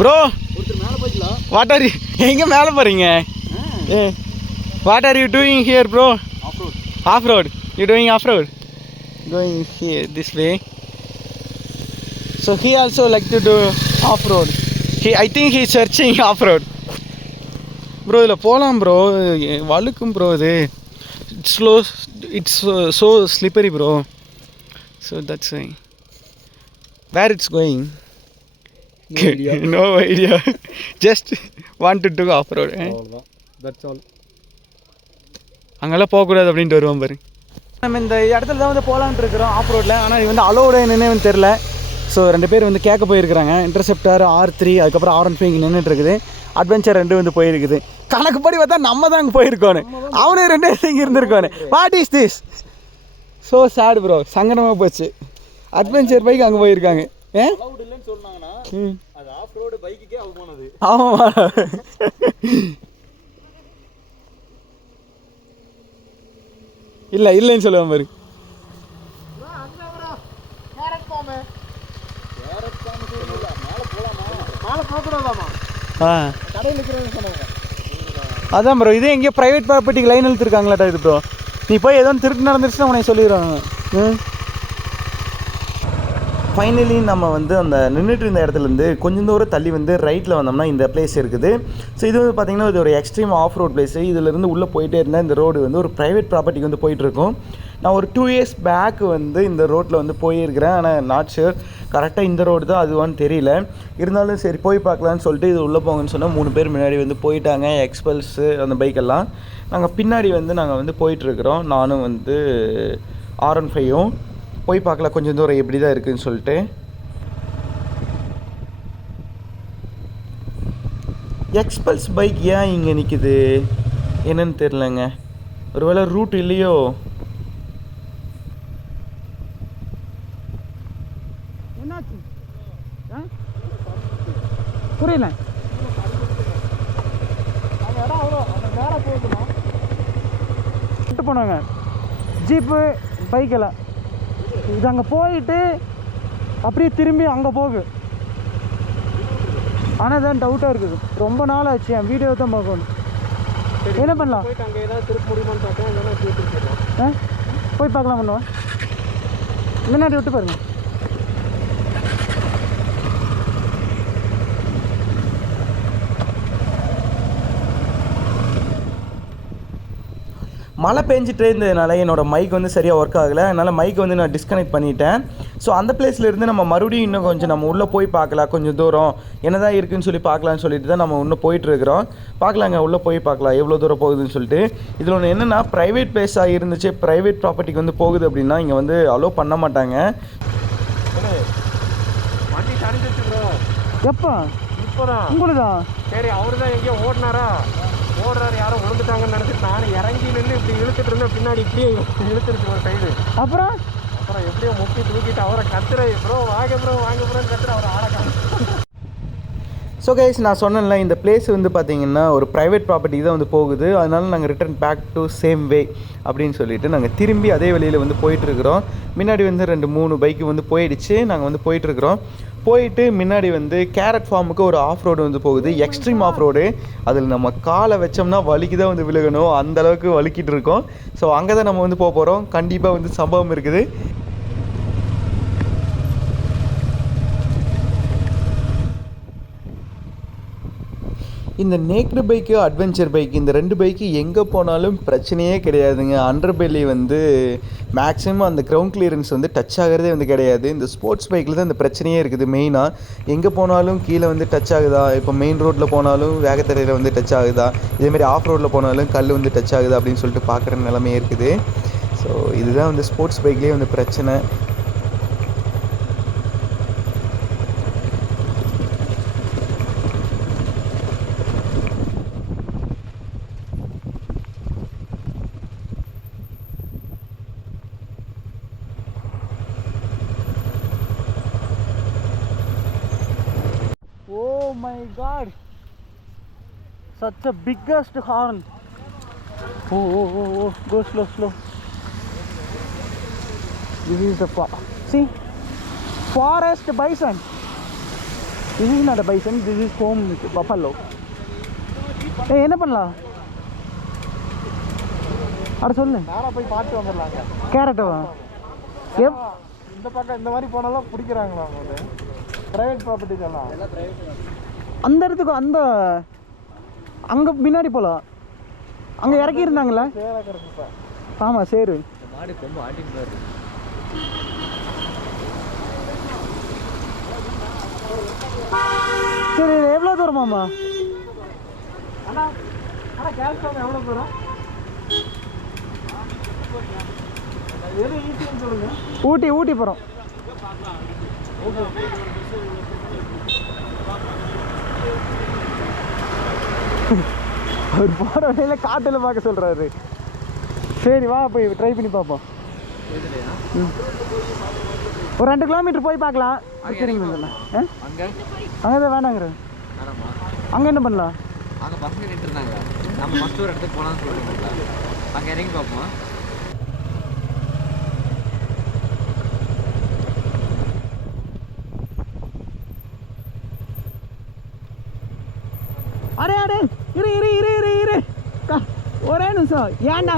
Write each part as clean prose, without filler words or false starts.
Bro what are you எங்கே மேலே போகிறீங்க? What are you doing here bro? Off road. You doing off road? Going here this way. So he also like to do off road. I think he searching off road. Bro இதில் போகலாம் bro, வழுக்கும் bro இது. It's so slippery bro. So that's why. Where it's going? No idea. No idea. Just wanted to go off road. That's all. அங்கெல்லாம் போகக்கூடாது அப்படின்ட்டு வருவோம் பாரு. நம்ம இந்த இடத்துல தான் வந்து போகலான்ட்டு இருக்கிறோம் ஆஃப் ரோட்டில். ஆனால் இது வந்து அலோடு என்னன்னு தெரில. ஸோ 2 பேர் வந்து கேட்க போயிருக்கிறாங்க. இன்டர்செப்டார் R3 அதுக்கப்புறம் R15 இங்கே நின்றுட்டு இருக்குது. அட்வென்ச்சர் 2 வந்து போயிருக்குது. கணக்குப்படி பார்த்தா நம்ம தான் அங்கே போயிருக்கோன்னு, அவனே 2 இங்கே இருந்திருக்கோன்னு. What is this? So sad bro, சங்கடமாக போச்சு. அட்வென்ச்சர் பைக் அங்கே போயிருக்காங்க. ஆமாம் இல்லை இல்லைன்னு சொல்லுவேன் பாரு. அதான் ப்ரோ, இது எங்கேயோ ப்ரைவேட் ப்ராப்பர்ட்டிக்கு லைன் இழுத்துருக்காங்களாட்டா இது ப்ரோ. நீ போய் ஏதோ திருட்டு நடந்துருச்சுன்னா உனக்கு சொல்லிடுறாங்க. ஃபைனலி நம்ம வந்து அந்த நின்றுட்டு இருந்த இடத்துலேருந்து கொஞ்சம் தூரம் தள்ளி வந்து ரைட்டில் வந்தோம்னா இந்த பிளேஸ் இருக்குது. ஸோ இது வந்து பார்த்திங்கன்னா இது ஒரு எக்ஸ்ட்ரீம் ஆஃப் ரோட் பிளேஸு. இதிலேருந்து உள்ளே போயிட்டே இருந்தால் இந்த ரோடு வந்து ஒரு ப்ரைவேட் ப்ராப்பர்ட்டிக்கு வந்து போயிட்டுருக்கோம். நான் ஒரு 2 இயர்ஸ் பேக் வந்து இந்த ரோட்டில் வந்து போயிருக்கிறேன். ஆனால் நாட் ஷுர் கரெக்டாக இந்த ரோடு தான் அதுவான்னு தெரியல. இருந்தாலும் சரி போய் பார்க்கலான்னு சொல்லிட்டு இது உள்ளே போங்கன்னு சொன்னால் 3 பேர் முன்னாடி வந்து போயிட்டாங்க. எக்ஸ்பல்ஸு அந்த பைக்கெல்லாம் நாங்கள் பின்னாடி வந்து நாங்கள் வந்து போயிட்டுருக்குறோம். நானும் வந்து R15ம் போய் பார்க்கலாம் கொஞ்சம் தூரம் எப்படி தான் இருக்குதுன்னு சொல்லிட்டு. எக்ஸ்பல்ஸ் பைக் ஏன் இங்கே நிற்குது என்னன்னு தெரிலங்க. ஒருவேளை ரூட் இல்லையோ? புரியல. போனாங்க ஜீப்பு பைக்கெல்லாம் இது அங்கே போயிட்டு அப்படியே திரும்பி அங்கே போகு. ஆனால் தான் டவுட்டாக இருக்குது. ரொம்ப நாள் ஆச்சு, என் வீடியோ தான் பார்க்கணும். என்ன பண்ணலாம்? போய் பார்க்கலாம் பண்ணுவேன். முன்னாடி விட்டு பாருங்க. மழை பெஞ்சிட்டே இருந்ததுனால என்னோடய மைக் வந்து சரியாக ஒர்க் ஆகலை. அதனால் மைக் வந்து நான் டிஸ்கனெக்ட் பண்ணிட்டேன். ஸோ அந்த பிளேஸ்லேருந்து நம்ம மறுபடியும் இன்னும் கொஞ்சம் நம்ம உள்ளே போய் பார்க்கலாம், கொஞ்சம் தூரம் என்ன தான் இருக்குதுன்னு சொல்லி பார்க்கலான்னு சொல்லிட்டு தான் நம்ம இன்னும் போயிட்டுருக்குறோம். பார்க்கலாங்க, உள்ளே போய் பார்க்கலாம் எவ்வளோ தூரம் போகுதுன்னு சொல்லிட்டு. இதில் ஒன்று என்னென்னா ப்ரைவேட் பிளேஸாக இருந்துச்சு, ப்ரைவேட் ப்ராப்பர்ட்டிக்கு வந்து போகுது அப்படின்னா இங்கே வந்து அலோவ் பண்ண மாட்டாங்க. எப்போ உங்களுதா? சரி, அவரு தான் எங்கேயோ ஓடினாரா, ஓடுறாரு யாரும் விழுந்துட்டாங்கன்னு நினச்சிட்டு நானும் இறங்கி நின்று இப்படி இழுத்துட்டு இருந்தேன். பின்னாடி இப்படியே இழுத்துருச்சு ஒரு சைடு. அப்புறம் எப்படியோ முக்கி தூக்கிட்டு அவரை கத்துற ப்ரோ வாங்க ப்ரோன்னு கத்துற அவரை ஆளக்காம. ஸோ கைஸ், நான் சொன்னேன்ல இந்த பிளேஸ் வந்து பார்த்திங்கன்னா ஒரு ப்ரைவேட் ப்ராப்பர்ட்டிக்கு தான் வந்து போகுது. அதனால நாங்கள் return back to same way அப்படின்னு சொல்லிட்டு நாங்கள் திரும்பி அதே வழியில் வந்து போயிட்டுருக்குறோம். முன்னாடி வந்து 2-3 பைக்கு வந்து போயிடுச்சு. நாங்கள் வந்து போயிட்டுருக்குறோம். போயிட்டு முன்னாடி வந்து கேரட் ஃபார்முக்கு ஒரு ஆஃப் ரோடு வந்து போகுது, எக்ஸ்ட்ரீம் ஆஃப் ரோடு. அதில் நம்ம காலை வச்சோம்னா வலிக்கு தான் வந்து விழுகணும், அந்தளவுக்கு வலிக்கிட்டு இருக்கோம். ஸோ அங்கே தான் நம்ம வந்து போக போகிறோம். கண்டிப்பாக வந்து சம்பவம் இருக்குது. இந்த நேக்டு பைக்கு, அட்வென்ச்சர் பைக், இந்த 2 பைக்கு எங்கே போனாலும் பிரச்சனையே கிடையாதுங்க. அண்டர் பெல்லி வந்து மேக்ஸிமம் அந்த கிரவுண்ட் கிளியரன்ஸ் வந்து டச் ஆகிறதே வந்து கிடையாது. இந்த ஸ்போர்ட்ஸ் பைக்கில் தான் இந்த பிரச்சனையே இருக்குது மெயினாக. எங்கே போனாலும் கீழே வந்து டச் ஆகுதா, இப்போ மெயின் ரோட்டில் போனாலும் வேகத்தடையில் வந்து டச் ஆகுதா, இதேமாதிரி ஆஃப் ரோட்டில் போனாலும் கல் வந்து டச் ஆகுதா அப்படின்னு சொல்லிட்டு பார்க்குற நிலைமையே இருக்குது. ஸோ இதுதான் வந்து ஸ்போர்ட்ஸ் பைக்லேயே வந்து பிரச்சனை. Oh my God! Such a biggest horn. Oh, go slow. This is the see forest bison. This is not a bison, this is home buffalo. ஏய் என்ன பண்ணலாம் அட சொல்லு. நேராக போய் பார்த்து வந்துடலாங்க. கேரட்டவா? இந்த பக்கம் இந்த மாதிரி போனாலும் பிடிக்கிறாங்களா அவங்க? ப்ரைவேட் ப்ராப்பர்ட்டிஸ் எல்லாம் அந்த இடத்துக்கு அந்த அங்கே முன்னாடி போகலாம். அங்கே இறக்கி இருந்தாங்களா? ஆமாம் சேரு. மாடு ரொம்ப ஆட்டிட்டு சரி எவ்வளோ தூரமாம்மா? ஆனால் கேல்ஃபார்ம் எவ்வளோ தூரம்? எது ஈஸின்னு சொல்லுங்கள். ஊட்டி போகிறோம். அவர் போகிற வழியில் காட்டில் பார்க்க சொல்கிறாரு. சரி வா போய் ட்ரை பண்ணி பார்ப்போம். ஒரு 2 கிலோமீட்டர் போய் பார்க்கலாம். சரிங்க அங்கே தான் வேணாங்கிற. அங்கே என்ன பண்ணலாம்? அங்கே பசங்க நின்று இருந்தாங்க. நம்ம ஃபஸ்ட்டு ஒரு இடத்துக்கு போகலான்னு சொல்லுவாங்க. அங்கே இறங்கி பார்ப்போமா? அடே இரு ஒரே நிமிஷம். ஏன்டா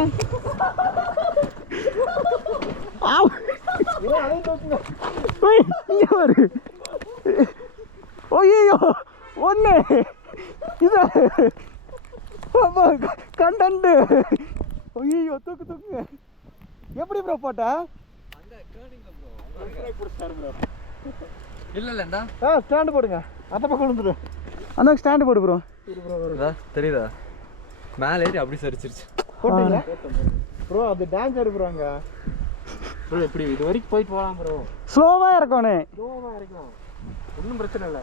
இங்கே வரு. ஐயோ ஒன்று இது கண்டன்ட். ஐயோ தூக்கு. எப்படி ப்ரோ போட்ட? இல்லைண்டா ஸ்டாண்டு போடுங்க. அந்த பக்கம் விழுந்துடும். அந்த ஸ்டாண்டு போடு ப்ரோ. தெரியுதா? மேலே ஏறி அப்படி சரிச்சிருச்சு. போட்டீங்களா ப்ரோ? அது டேஞ்சர் ப்ரோ. அங்கே ப்ரோ எப்படி இது வரைக்கும் போயிட்டு போகலாம் ப்ரோ. ஸ்லோவாக இருக்கோண்ணே. ஸ்லோவாக இருக்கும், ஒன்றும் பிரச்சனை இல்லை.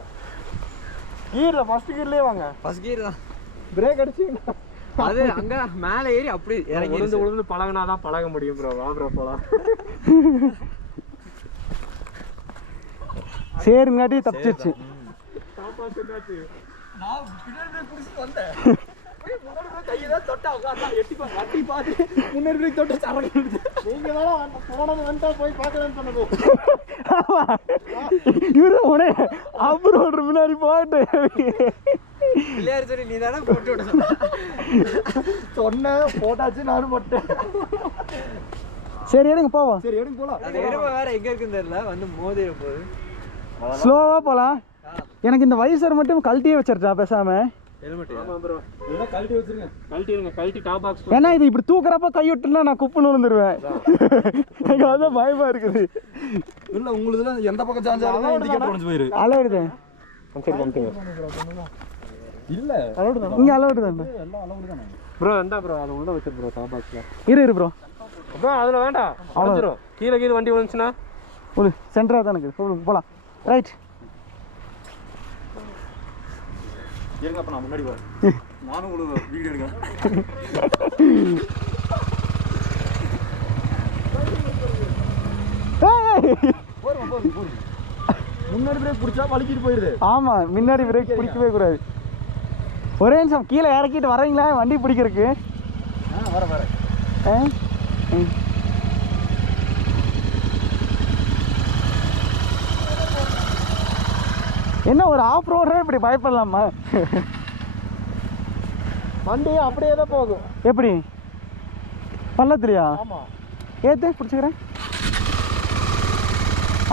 கீரில் ஃபஸ்ட்டு கீர்லேயே வாங்க. ஃபஸ்ட் கீர் தான். பிரேக் அடிச்சிங்கன்னா அது அங்கே மேலே ஏறி அப்படி இறங்கி உளுந்து பழகினா தான் பழக முடியும் ப்ரோ. வா ப்ரோ போகலாம். சரிங்காட்டி தப்பிச்சிருச்சு. அப்புறம் முன்னாடி போட்டு நீ தானே போட்டு விட சொன்ன போட்டாச்சு. நானும் போட்டேன். சரி எடுங்க போவோம். சரி எடுங்க போகலாம். அந்த எருமை வேற எங்கே இருக்குன்னு தெரியல. வந்து மோதிர போகுது. ஸ்லோவாக போகலாம். எனக்கு இந்த வைசர் மட்டும் கழட்டியே வச்சிருச்சா பேசாம. ஏன்னா இது இப்படி தூக்குறப்ப கை விட்டுனா நான் குப்புன்னு விழுந்துருவேன். எனக்கு அதான் பயமா இருக்குது. இல்ல உங்களுக்கு எந்த பக்கம் சாஞ்சாலும் இண்டிகேட்டர் உடைஞ்சு போயிரு. அலவுடு இல்ல இங்க அலவுடு தான் ப்ரோ. எந்த ப்ரோ அதை உள்ள வச்சிரு ப்ரோ. டாப் பாக்ஸ்ல இரு ப்ரோ. ப்ரோ அதுல வேண்டாம். அவ்வளோ கீழே வண்டி வந்துச்சுன்னா ஒரு சென்டரா தான் இருக்குது. போலாம். ரைட். இருங்க அப்ப நான் முன்னாடி வரேன். நானும் உங்களுக்கு வீடியோ எடுக்கிறேன். முன்னாடி பிரேக் பிடிச்சா வலிக்கிட்டு போயிருது. ஆமா முன்னாடி பிரேக் பிடிக்கவே கூடாது. ஒரே நிமிஷம் கீழே இறக்கிட்டு வரீங்களா வண்டி பிடிக்கிறதுக்கு? வரேன். என்ன ஒரு ஆஃப் ரோடரே இப்படி பயப்படலாமா? வண்டி அப்படியே தான் போகும். எப்படி பள்ளத்துலையா? ஆமா ஏத்து பிடிச்சிக்கிறேன்.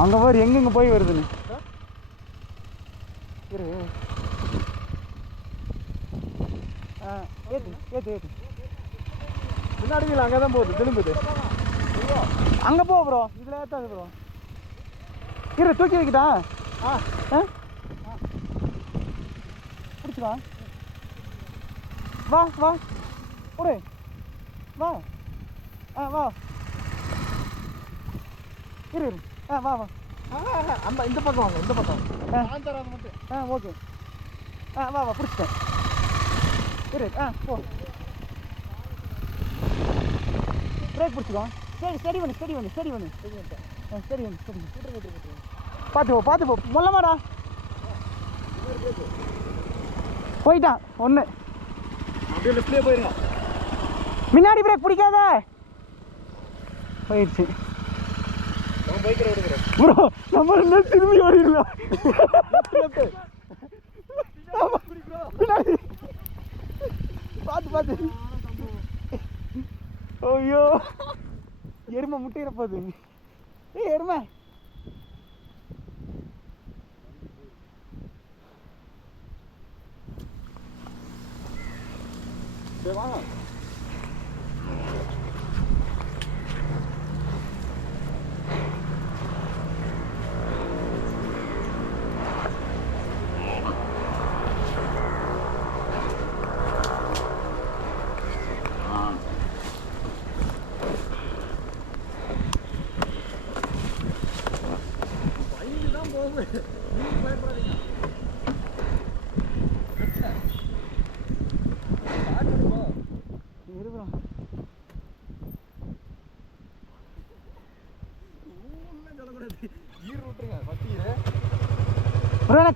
அங்கே போய் எங்கெங்கே போய் வருதுன்னு ஏத்து முன்னாடி அங்கே தான் போகுது. திரும்புது. அங்கே போ ப்ரோ. இதில் ஏற்றாது ப்ரோ. இரு தூக்கி வைக்கிட்டா? பிடிச்சிக்கா. வா ஒரு வா. வா இரு வா அந்த இந்த பக்கம் வாங்க. இந்த பக்கம் மட்டும் ஓகே. வா பிடிச்சிட்டேன். இரு போ. பிரேக் பிடிச்சிக்கோ. சரி பண்ணு. பார்த்து போ மொல்லமாடா. போயிட்டான் ஒன்று. அப்படியே லெஃப்ட்லேயே போயிருங்க. முன்னாடி பிரேக் பிடிக்காத. போயிடுச்சு ப்ரோ. நம்ம என்ன திரும்பி ஓடிடலாம். பார்த்து பார்த்து. ஐயோ எருமை முட்டையில போகுது. ஏய் எருமை வாங்க.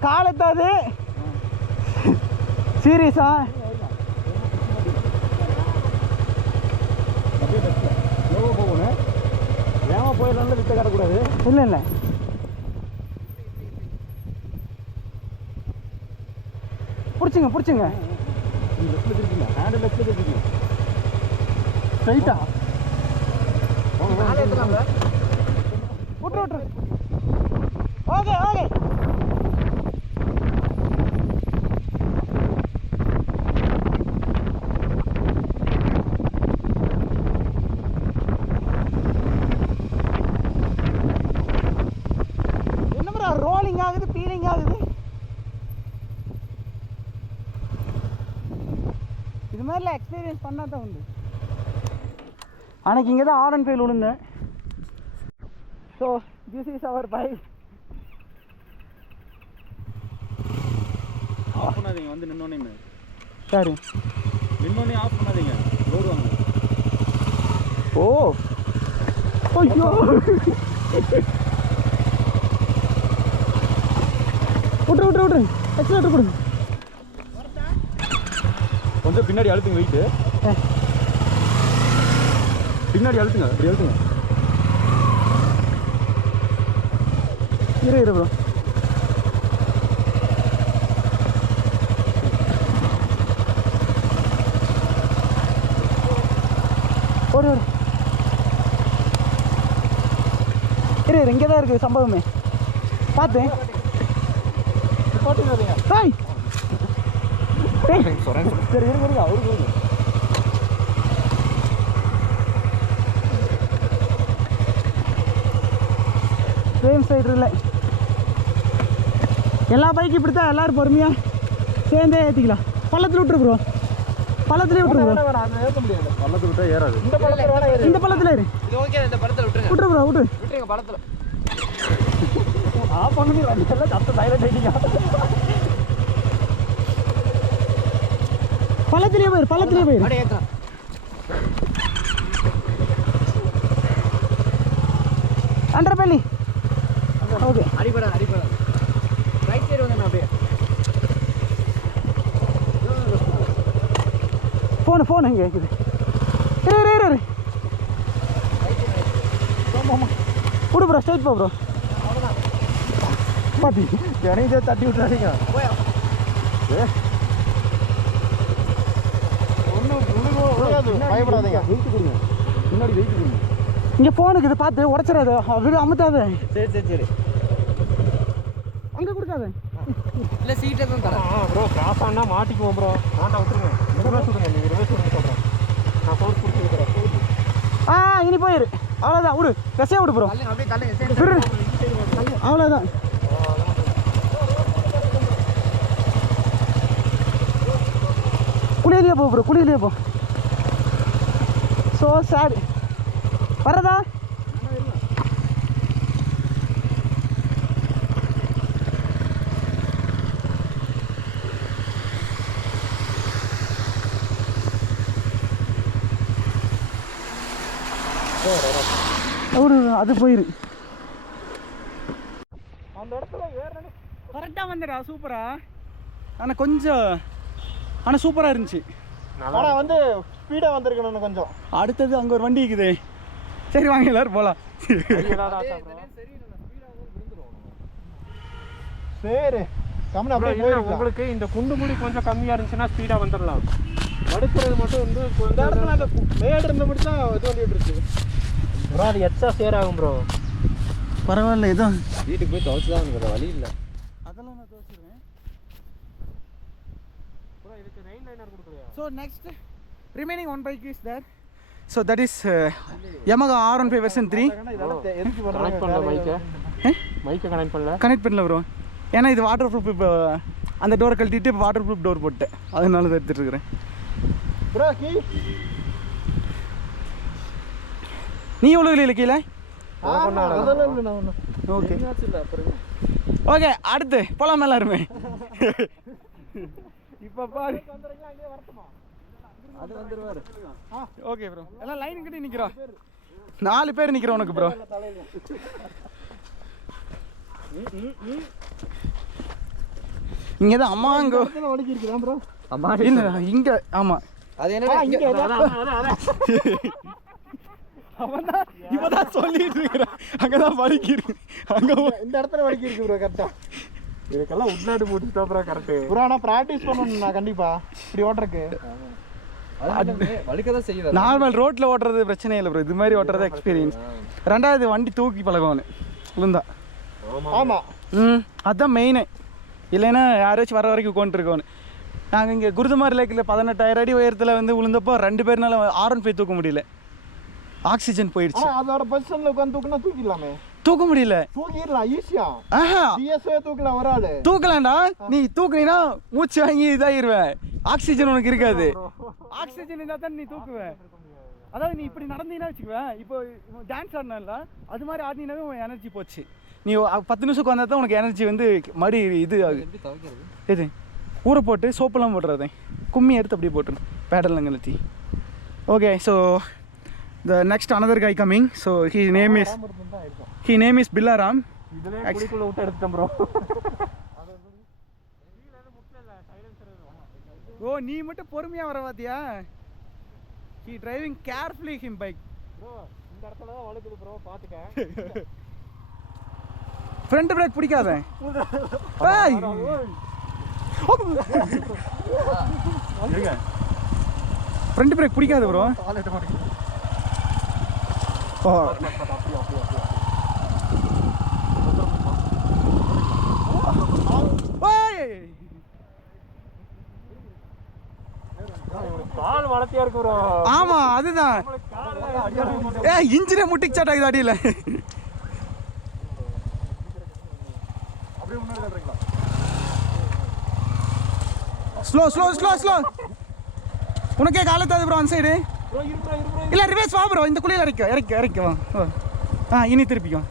காலத்தாது சீரியஸா போகணும். வேகமாக போயிடலாம் வித்த காட்டக்கூடாது. இல்லை இல்லை பிடிச்சிங்க பிடிச்சிங்க. லெஃப்ட்டில் திருப்பிங்க. ஹேண்டில் லெஃப்ட்டில் திருப்பிங்க. ஸ்ட்ரைட்டா விட்ரு விட்ரு. Okay okay. என்ன ரோலிங் ஆகுது, பீலிங் ஆகுது. இது மாதிரிலாம் எக்ஸ்பீரியன்ஸ் பண்ணால் தான் உண்டு. அன்னைக்கு இங்கே தான் R15 விழுந்தேன். So this is our bike. Off பண்ணாதீங்க. வந்து நின்னோன்னே சரி நின்னோன்னே ஆஃப் பண்ணாதீங்க. ரோடு வாங்க. ஓ ஐயோ விட்ரு விட்ரு விட்ரு. எக்ஸலேட்டர் கொடுங்க. கொஞ்சம் பின்னாடி அழுத்துங்க. வெயிட்டு பின்னாடி அழுத்துங்க. அப்படி அழுத்துங்க. இரு ப்ரோ. ஓடு ஓடு. இரு இங்கே தான் இருக்குது சம்பவமே. பார்த்து ஹாய். சரி இருக்கு அவருக்கு சேம் சைடு இல்லை. எல்லா பைக்கும் இப்படி தான். எல்லோரும் பொறுமையாக சேர்ந்தே ஏற்றிக்கலாம். பள்ளத்தில் விட்டுரு ப்ரோ. பள்ளத்துலேயே விட்டுரு ப்ரோ. பள்ளத்தில் விட்டால் ஏறாது. இந்த பள்ளத்தில் ஏறு. விட்டுரு ப்ரோ விட்டுரு. பள்ளத்திலே போயிரு. பள்ளத்திலே போயிரு. அண்டர்பள்ளி. ஓகே அடிபடா அடிபடா. ரைட் சைடு வந்து அப்படியே ஃபோன் எங்கே இருக்குது? இரு விடு ப்ரோ. ஸ்ட்ரைட் போ ப்ரோ. பார்த்து ஜனீஜை தட்டி விட்டுறாதீங்க. பயப்படாதீங்க. வெயிட் கொடுங்க. முன்னாடி வெயிட் கொடுங்க. இங்கே ஃபோன் இருக்குது. பார்த்து உடச்சிடாது. வீடு அமுத்தாது. சரி சரி சரி. அங்கே கொடுக்காது. இல்லை சீட்டை தான் தரேன். ப்ரோ கிராஸ் ஆனால் மாட்டிக்குவோம் ப்ரோ. ஆண்டா விட்டுருங்க. ரிவர்ஸ் விடுங்க. நீங்கள் ரிவர்ஸ் விடுங்க சொல்கிறேன். நான் ஃபோர்ஸ் கொடுத்துருக்கிறேன். இனி போயிரு. அவ்வளோதான். விடு. கசையாக விடு ப்ரோ. அப்படியே தள்ளுங்க. அவ்வளோதான். குளியிலே போ ப்ரோ. குளியிலே போ. So sad. வரதா? அது போயிரு. அந்த இடத்துல கரெக்டாக வந்துடா. சூப்பரா. ஆனால் கொஞ்சம் சூப்பராக இருந்துச்சு. ஆனால் வந்து ஸ்பீடாக வந்திருக்கணும் கொஞ்சம். அடுத்தது அங்கே ஒரு வண்டி இருக்குது. சரி வாங்க எல்லாரும் போகலாம். சரி கம்மி அப்படியே உங்களுக்கு இந்த குண்டு முடி கொஞ்சம் கம்மியாக இருந்துச்சுன்னா ஸ்பீடாக வந்துடலாம். வடுக்கிறது மட்டும் வந்து கொஞ்சம் இடத்துல அந்த மேடு இருந்த மட்டும் தான் இது பண்ணிட்டு இருக்கு ப்ரோ. அது எக்ஸ்ட்ரா சேர் ஆகும் ப்ரோ. பரவாயில்ல, எதுவும் வீட்டுக்கு போய் துவைச்சு தான் எனக்கு வழி இல்லை. அதெல்லாம் நான் துவைச்சிருவேன் ப்ரோ. இதுக்கு ரெயின் லைனர் கொடுக்குறியா? So next remaining one bike is there. So that is Yamaha R15 version 3. Connect பண்ணல மைக்கை கனெக்ட் பண்ணல. கனெக்ட் பண்ணல ப்ரோ, ஏன்னா இது வாட்டர் ப்ரூஃப். இப்போ அந்த டோரை கழட்டிட்டு இப்போ வாட்டர் ப்ரூஃப் டோர் போட்டேன், அதனால தான் எடுத்துகிட்டு இருக்கிறேன் ப்ரோ. கீ நீ எவ்வளோ இல்லை கீழே? ஓகே ஓகே, அடுத்து போலாம் எல்லாருமே. இப்போ பாரு அது வந்துருவாரு. ஓகே ப்ரோ, எல்லாம் லைன் கட்டி நிற்கிறோம். 4 பேர் நிற்கிறோம் உனக்கு ப்ரோ. இங்கே தான் அம்மா அங்கே வலிக்கு இருக்குதான் ப்ரோ. அம்மா இல்லை இங்கே. ஆமாம், அது என்ன அவன் தான் இப்போதான் சொல்லிட்டு இருக்கிறான். அங்கே தான் வலிக்கிருக்கு, அங்கே இந்த இடத்துல வலிக்கு இருக்கு ப்ரோ. கரெக்டாக இதுக்கெல்லாம் உட்நாட்டு போட்டு ப்ரோ. Correct bro. ஆனால் ப்ராக்டிஸ் பண்ணணும் நான் கண்டிப்பாக இப்படி ஓட்டுறக்கு. வலிக்க தான் செய்யுது. நார்மல் ரோட்டில் ஓட்டுறது பிரச்சனை இல்லை ப்ரோ, இது மாதிரி ஓட்டுறது எக்ஸ்பீரியன்ஸ். ரெண்டாவது வண்டி தூக்கி பழகுவானு விழுந்தா. ஆமாம், அதுதான் மெயினு. இல்லைன்னா யாராச்சும் வர வரைக்கும் உட்காந்துருக்கோன்னு. நாங்கள் இங்கே குருதுமார் லேக்கில் 18,000 அடி உயரத்தில் வந்து விழுந்தப்போ 2 பேர்னால R15 தூக்க முடியல, ஆக்சிஜன் போயிடுச்சு. அதோட பொசிஷனில் உட்காந்து தூக்குனா தூக்கிடலாமே. தூக்க முடியல. தூக்கிடலாம் ஈஸியா. ஆஹா, தூக்கலாம் ஒரு ஆளு. தூக்கலாம்டா. நீ தூக்குனீங்கன்னா மூச்சு வாங்கி இதாகிடுவேன், ஆக்சிஜன் உனக்கு இருக்காது. ஆக்சிஜன் இருந்தால் தான் நீ தூக்குவேன். அதாவது நீ இப்படி நடந்தீங்கன்னா வச்சுக்குவேன், இப்போ டான்ஸ் ஆடினால அது மாதிரி ஆடினாவே உன் எனர்ஜி போச்சு. நீ 10 நிமிஷம் வந்தால் தான் உனக்கு எனர்ஜி வந்து மறுபடி இது ஆகுது. இது ஊற போட்டு சோப்பெல்லாம் போட்டுறது, கும்மி எடுத்து அப்படியே போட்டுரும் பேடல்லாம் கழட்டி. Okay, so the next another guy coming. So his name is Billaram. இதுலயே குடிக்குள்ள விட்டு எடுத்துட்டேன் ப்ரோ. ஓ, நீ மட்டும் பொறுமையா வர பாத்தியா? he driving carefully him bike bro. இந்த இடத்துல தான் வழுக்குது ப்ரோ, பாத்துக்க. ஃப்ரண்ட் பிரேக் பிடிக்காத. ஏய், ஃப்ரண்ட் பிரேக் பிடிக்காத ப்ரோ. ஓ, கால் வளர்த்தியா இருக்கு ப்ரோ. ஆமா, அதுதான். இன்ஜினை முட்டிக்கு சாட் ஆகுது அடியில். Slow slow slow slow. உனக்கே காலத்தாது ப்ரோ அந்த சைடு. இல்லை ரிவேஸ் வா ப்ரோ, இந்த குழியில் இறக்க வா. இனி திருப்பிக்கும்.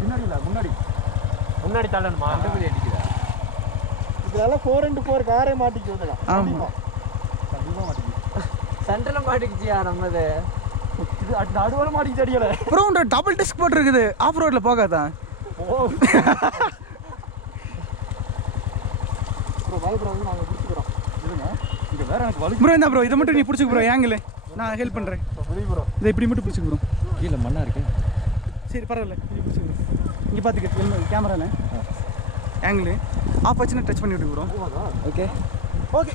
பின்னாடி இல்லை, முன்னாடி தள்ளணுமா? அடிக்குதா? இதெல்லாம் 4x4 காரே மாட்டிக்குதுடா. ஆமாம், கண்டிப்பாக மாட்டிக்குது. சென்டரில் மாட்டிக்கிச்சியா நம்மது? இது நடுவில் மாட்டிக்கிச்சு அடிக்கலை ப்ரோ. உன்ற டபுள் டிஸ்க் போட்டுருக்குது, ஆஃப் ரோட்டில் போகாதான். ப்ரோ என்ன ப்ரோ, இதை மட்டும் நீ பிடிச்சிக்க ப்ரோ, ஏங்கில் நான் ஹெல்ப் பண்ணுறேன். இதை இப்படி மட்டும் பிடிச்சிக்க ப்ரோ. கீழே மண்ணா இருக்கு. சரி பரவாயில்ல, இப்படி பிடிச்சிக்க ப்ரோ. இங்கே பார்த்துக்க கேமராவில் ஆங்கிள் ஆஃப் ஆச்சுன்னா டச் பண்ணி விட்டு ப்ரோ. Okay okay.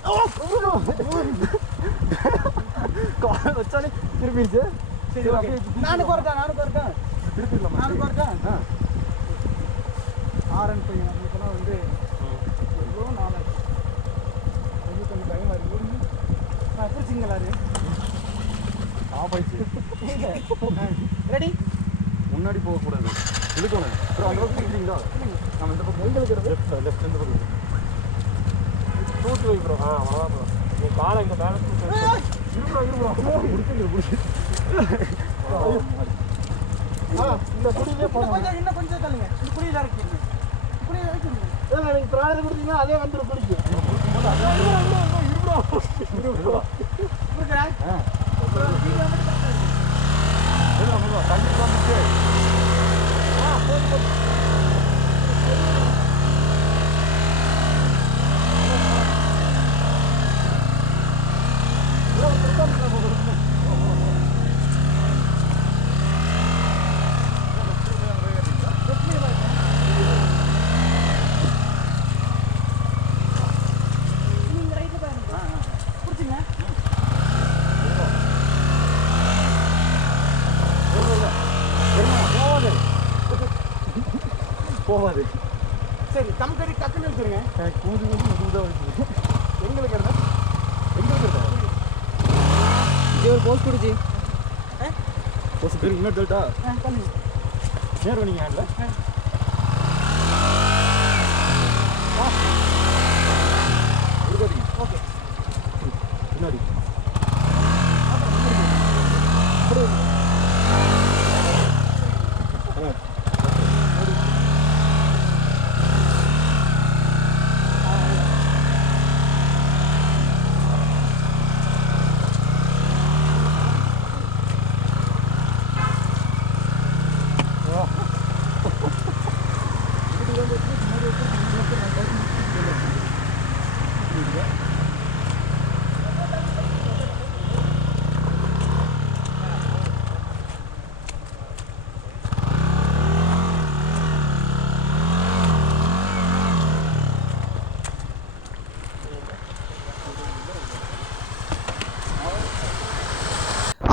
வச்சாலே திரும்பிடுச்சு. சரி ஓகே, நானும் குறைட்டேன் திருப்பிடலாம். R15 நம்மளுக்கெல்லாம் வந்து எவ்வளோ நாளாச்சு. கொஞ்சம் பயமாக இருக்கு. பிடிச்சிங்களாரு ரெடி. முன்னாடி போகக்கூடாது, இழுக்கணும். அந்த பக்கம் பிடிக்கிறீங்களா? நம்ம இந்த பக்கம் எங்களுக்கு லெஃப்ட் இந்த பக்கம் தூக்கி வை ப்ரோ. அவ்வளோதான் ப்ரோ. நீ காலை இங்கே பேலன்ஸ் பிடிச்சி இந்த குடியிலே போகணும். இன்னும் கொஞ்சம் தள்ளுங்க, இந்த குழியில் இறக்கிடுங்க. நீங்கள் ப்ராடக்ட் கொடுத்தீங்கன்னா அதே வந்துடும் குடிக்கு. போகாது. சரி தம் கறி டக்குன்னு வச்சுருங்க. கூது தான் வச்சு எங்களுக்கு இருந்தால் எங்களுக்கு இருந்தா ஒரு போஸ்ட் கொடுச்சி போஸ்ட் இன்னொரு டேட்டா நேரம் நீங்கள் ஹேண்டில் ஓகே பின்னாடி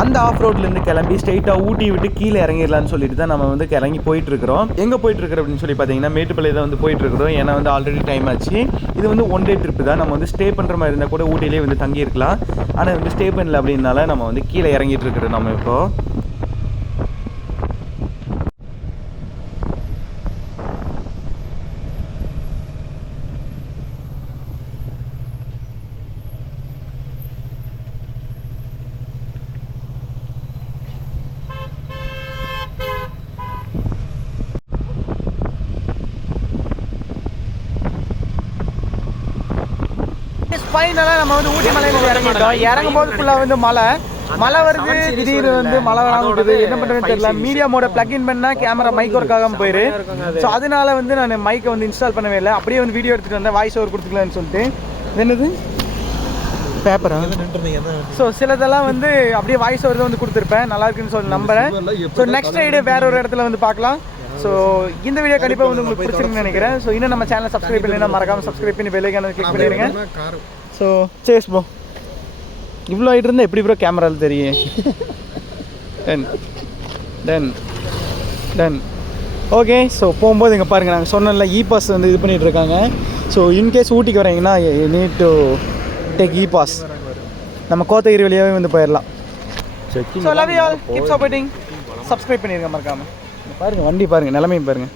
அந்த ஆஃப் ரோட்லேருந்து கிளம்பி ஸ்ட்ரைட்டாக ஊட்டி விட்டு கீழே இறங்கிடலான்னு சொல்லிட்டு தான் நம்ம வந்து கிளம்பி போயிட்டுருக்கிறோம். எங்கே போயிட்டுருக்குறோம் அப்படின்னு சொல்லி பார்த்தீங்கன்னா மேட்டுப்பாளையம் தான் வந்து போயிட்டுருக்குறோம். ஏன்னா வந்து ஆல்ரெடி டைம் ஆச்சு. இது வந்து ஒன் டே ட்ரிப்பு தான். நம்ம வந்து ஸ்டே பண்ணுற மாதிரி இருந்தால் கூட ஊட்டியிலே வந்து தங்கியிருக்கலாம். ஆனால் வந்து ஸ்டே பண்ணல அப்படின்னால நம்ம வந்து கீழே இறங்கிட்டு இருக்கிறோம் நம்ம இப்போது. ஃபைனலாக நம்ம வந்து ஊட்டி மலையில் இறங்கிட்டோம். இறங்கும் போது ஃபுல்லாக வந்து மழை வருது, திடீர்னு வந்து மழை வராமல் என்ன பண்ணுறதுன்னு தெரியல. மீடியா மோட பிளக்இன் பண்ணால் கேமரா மைக் ஒர்க் ஆகாமல் போயிரு. ஸோ அதனால வந்து நான் மைக்கை வந்து இன்ஸ்டால் பண்ணவே இல்லை. அப்படியே வந்து வீடியோ எடுத்துகிட்டு வந்தேன், வாய்ஸ் ஓவர் கொடுத்துக்கலான்னு சொல்லிட்டு. என்னது பேப்பரா? ஸோ சிலதெல்லாம் வந்து அப்படியே வாய்ஸ் ஓவர் தான் வந்து கொடுத்துருப்பேன். நல்லா இருக்குன்னு சொல்லி நம்புறேன். ஸோ நெக்ஸ்ட் ரைடு வேற ஒரு இடத்துல வந்து பார்க்கலாம். ஸோ இந்த வீடியோ கண்டிப்பாக வந்து உங்களுக்கு பிடிச்சிருக்குன்னு நினைக்கிறேன். ஸோ இன்னும் நம்ம சேனலை சப்ஸ்கிரைப் பண்ணி மறக்காமல் சப்ஸ்கிரைப் பண்ணி பெல் ஐகானை கிளிக் பண்ணிடுங்க. ஸோ சேஸ் ப்ரோ, இவ்வளோ ஆகிட்டு இருந்தால் எப்படி ப்ரோ கேமராவில் தெரியும்? Done okay. ஸோ போகும்போது இங்கே பாருங்கள், நாங்கள் சொன்னோம்ல இ பாஸ் வந்து இது பண்ணிகிட்டு இருக்காங்க. ஸோ இன்கேஸ் ஊட்டிக்கு வரீங்கன்னா need to take e pass. நம்ம கோத்தகிரி வழியாகவே வந்து போயிடலாம். So love you all, keep supporting, subscribe பண்ணிடுங்க மறக்காமல். பாருங்கள் வண்டி பாருங்கள், நிலைமையும் பாருங்கள்.